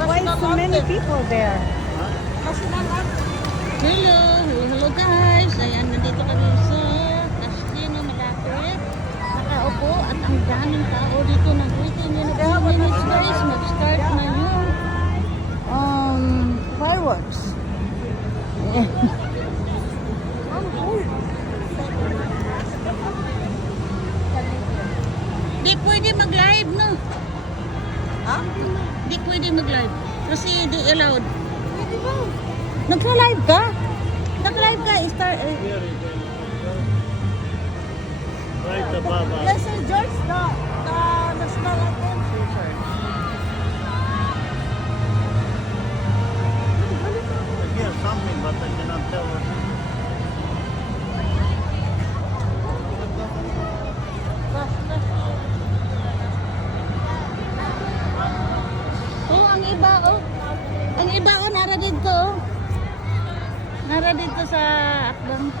Why so many people there? Hello, hello guys. Ayan, nandito kami sa Casino Malapit. Nakaupo at ang daming tao dito ng 20 minutes guys. Mag-start na yung fireworks. Ayan. Di pwede mag-live, no? Ha? Di pwede mag-live. Kasi di allowed. Nag-live ka? Nag-live ka? Right above us. Yes, Sir George, the national anthem. I hear something, but I cannot tell what. Oh, ang iba, oh. Ang iba, oh, nara dito, oh. Nara dito sa akbang.